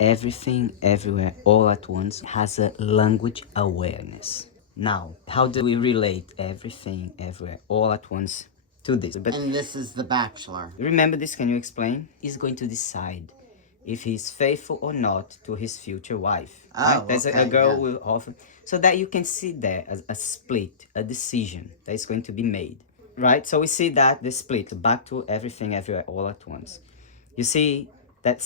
everything, everywhere, all at once has a language awareness. Now, how do we relate everything, everywhere, all at once to this? But And this is the Bachelor. remember this, can you explain? He's going to decide if he's faithful or not to his future wife. Oh, right? There's okay, a girl yeah. will often, so that you can see there a split, a decision that is going to be made. Right? So we see that the split, back to everything, everywhere, all at once. You see that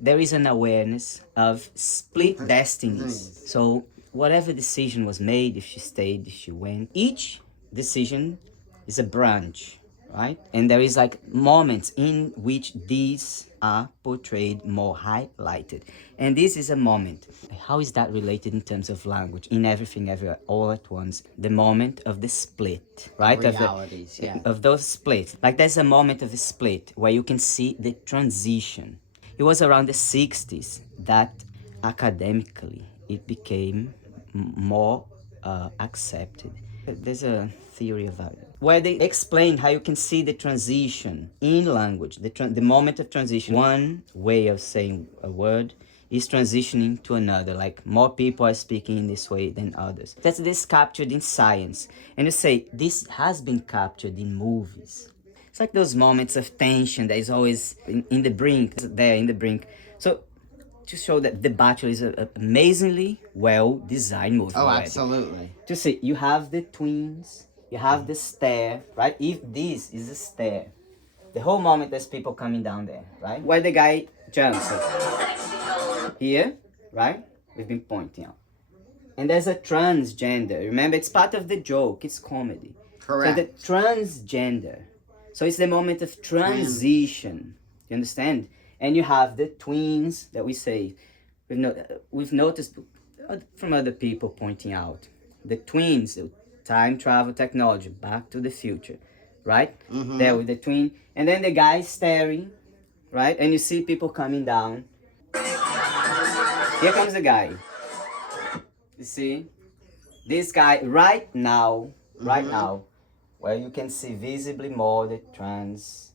there is an awareness of split destinies. So whatever decision was made, if she stayed, if she went, each decision is a branch, right? And there is like moments in which these are portrayed more highlighted. And this is a moment. How is that related in terms of language? In everything, everywhere, all at once. The moment of the split, right? Realities, yeah. Of those splits. Like there's a moment of the split where you can see the transition. It was around the 60s that academically it became more accepted. There's a theory of that where they explain how you can see the transition in language, the moment of transition. One way of saying a word is transitioning to another, like more people are speaking in this way than others. That's this captured in science. And you say, this has been captured in movies. It's like those moments of tension that is always in the brink, there in the brink. So to show that The Bachelor is an amazingly well-designed movie. Oh, already. absolutely. To see, you have the twins, you have the stair, right? If this is a stair, the whole moment there's people coming down there, right? Where the guy jumps here, right? We've been pointing out. And there's a transgender. Remember, it's part of the joke. It's comedy. Correct. So the transgender. So it's the moment of transition. You understand? And you have the twins that we say. We've noticed from other people pointing out. The twins, the time travel technology, Back to the Future. Right? Mm-hmm. There with the twin. And then the guy staring. Right? And you see people coming down. Here comes the guy. You see? This guy right now, where you can see visibly more the trans.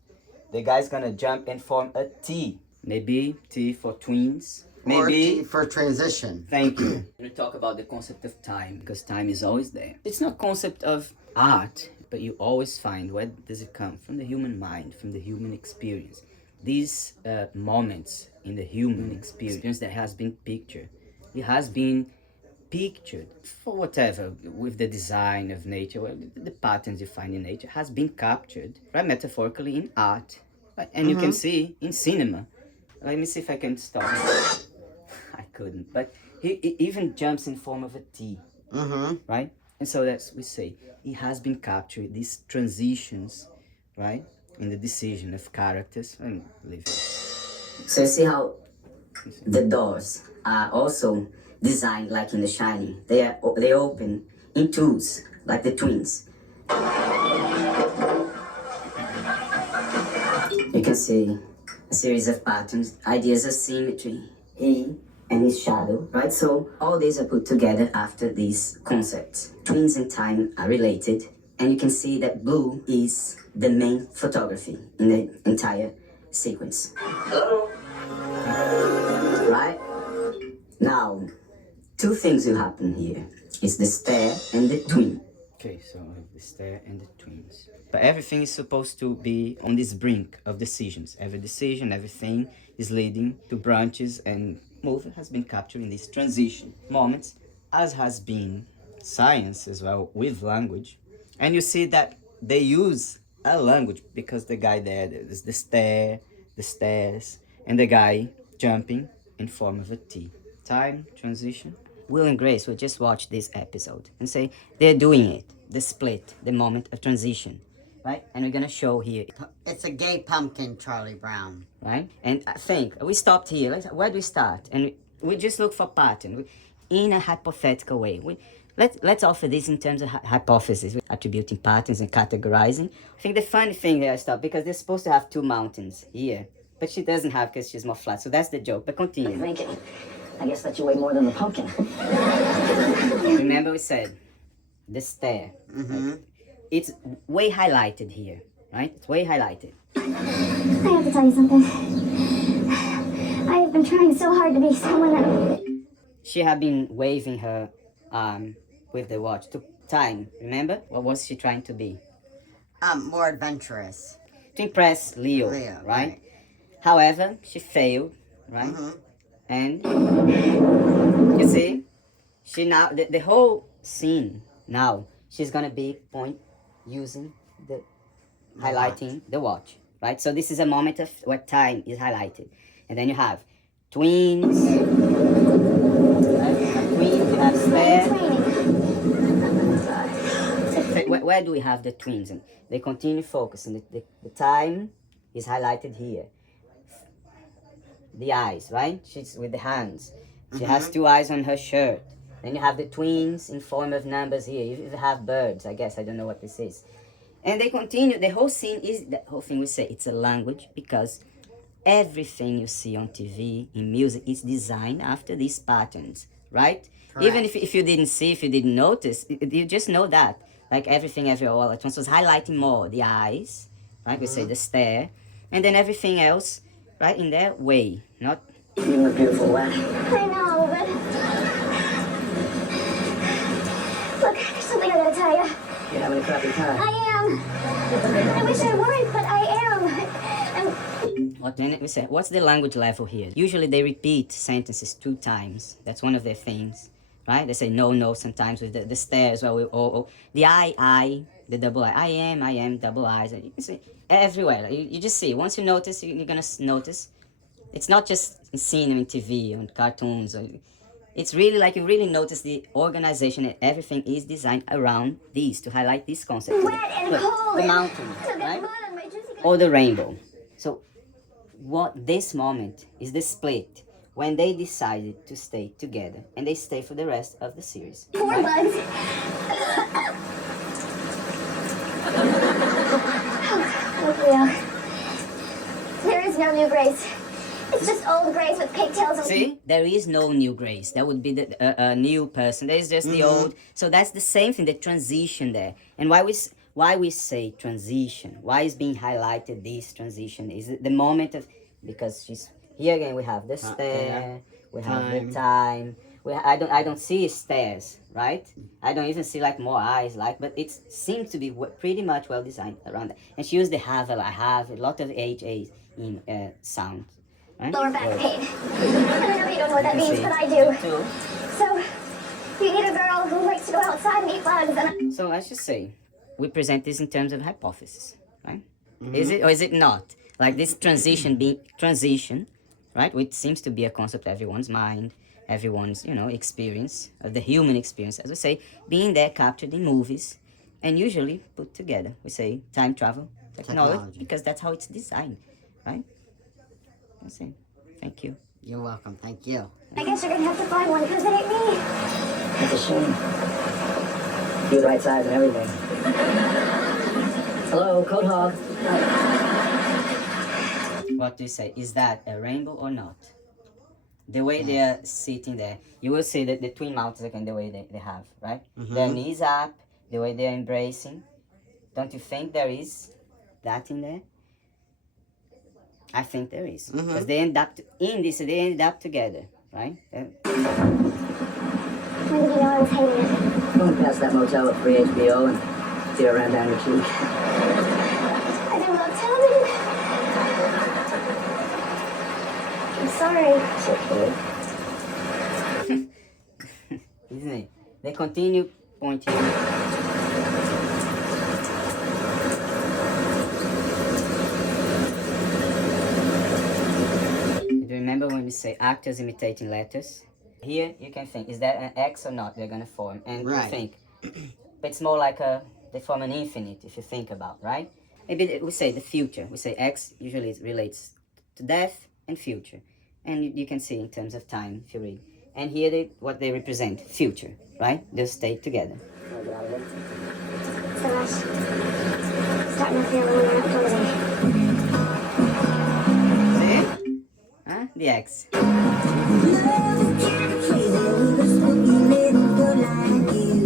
The guy's gonna jump and form a T. Maybe T for twins. Maybe or T for transition. Thank you. I'm gonna talk about the concept of time, because time is always there. It's not concept of art, but you always find, where does it come? From the human mind, from the human experience. These moments in the human experience that has been pictured. It has been pictured for whatever, with the design of nature, the patterns you find in nature, has been captured, right, metaphorically in art. Right? And you can see in cinema. Let me see if I can stop. I couldn't, but he even jumps in form of a T, right? And so that's, we say, it has been captured, these transitions, right, in the decision of characters. And leave it. So you see how the doors are also designed like in The Shining. They open in twos, like the twins. You can see a series of patterns, ideas of symmetry, he and his shadow, right? So all these are put together after these concepts. Twins and time are related, and you can see that blue is the main photography in the entire sequence. Right? Now, two things will happen here. It's the stair and the twin. Okay, so the stair and the twins. But everything is supposed to be on this brink of decisions. Every decision, everything is leading to branches, and movie has been capturing these transition moments, as has been science as well, with language. And you see that they use a language, because the guy there's the stair, the stairs, and the guy jumping in form of a T. Time, transition. Will and Grace will just watch this episode and say they're doing it, the split, the moment of transition, right? And we're gonna show here. It's a gay pumpkin, Charlie Brown. Right? And I think we stopped here. Where do we start? And we just look for pattern in a hypothetical way. Let's offer this in terms of hypothesis, attributing patterns and categorizing. I think the funny thing here, I stopped, because they're supposed to have two mountains here, but she doesn't have, because she's more flat. So that's the joke. But continue. Thinking, I guess that you weigh more than the pumpkin. Remember we said the stair. Like, it's way highlighted here, right? It's way highlighted. I have to tell you something. I have been I'm trying so hard to be someone that... She had been waving her arm with the watch to time. Remember? What was she trying to be? More adventurous. To impress Leo, Leo, right? However, she failed, right? And you see, she now the whole scene now she's gonna be using the highlighting the watch, right? So this is a moment of where time is highlighted, and then you have twins, right? You have twins, you have stairs. Where do we have the twins? And they continue focusing. The time is highlighted here. The eyes, right? She's with the hands. She has two eyes on her shirt. Then you have the twins in form of numbers here. You have birds, I guess. I don't know what this is. And they continue. The whole scene is, the whole thing we say, it's a language, because everything you see on TV, in music, is designed after these patterns, right? Correct. Even if you didn't see, if you didn't notice, you just know that. Like everything, everywhere, all at once was highlighting more the eyes, right? We say the stare, and then everything else, right, in their way, not... You look beautiful, Wes. I know, but... Look, there's something I gotta tell you. You're having a crappy time. I am. I wish I weren't, but I am. What then we say, what's the language level here? Usually they repeat sentences 2 times. That's one of their things, right? They say no, no sometimes with the stare as well. Oh. The I, the double I am, double I's. You can see everywhere. You just see. Once you notice, you're gonna notice. It's not just seen in TV, on cartoons. It's really like you really notice the organization, and everything is designed around these to highlight these concepts. Wet and Look, cold. the mountain, So there's right? blood on my juicy... Or the rainbow. So what this moment is the split when they decided to stay together, and they stay for the rest of the series. 4 right? bugs. Look, Leo. There is no new Grace. It's just old Grace with pigtails and... See, there is no new Grace. That would be the new person. There is just the old. So that's the same thing, the transition there. And why we say transition? Why is being highlighted this transition? Is it the moment of, because she's here again? We have the stare, we have the time. I don't see stairs, right? I don't even see like more eyes, like, but it seems to be pretty much well designed around that. And she used the have, I have a lot of HAs in sound. Right? lower back pain. I know you don't know what that means, but I do. So, you need a girl who likes to go outside and eat bugs, and... So let's just say, we present this in terms of hypothesis, right? Is it or is it not? Like this transition, right? Which seems to be a concept of everyone's mind, everyone's, experience, of the human experience, as we say, being there captured in movies, and usually put together. We say time travel, technology. Because that's how it's designed, right? That's it. Thank you. You're welcome. Thank you. I guess you're gonna have to find one, because it ain't me. It's a shame. Be the right size and everything. Hello, Code Hog. What do you say? Is that a rainbow or not? The way they are sitting there, you will see that the twin mountains again, the way they have, right? Their knees up, the way they're embracing. Don't you think there is that in there? I think there is. Because they end up they end up together, right? When did you know I was hating it? Going past that motel with free HBO and tear ran down your cheek. I didn't love television. I'm sorry. It's okay. Isn't it? They continue pointing. Remember when we say actors imitating letters? Here you can think, is that an X or not they're gonna form? And you think, but it's more like they form an infinite if you think about, right? Maybe we say the future. We say X usually it relates to death and future. And you can see in terms of time if you read. And here what they represent, future, right? They'll stay together. So much. Starting to feel a little outdoorsy. Huh? The X. Love is kinda crazy, we were spoken little girl like you.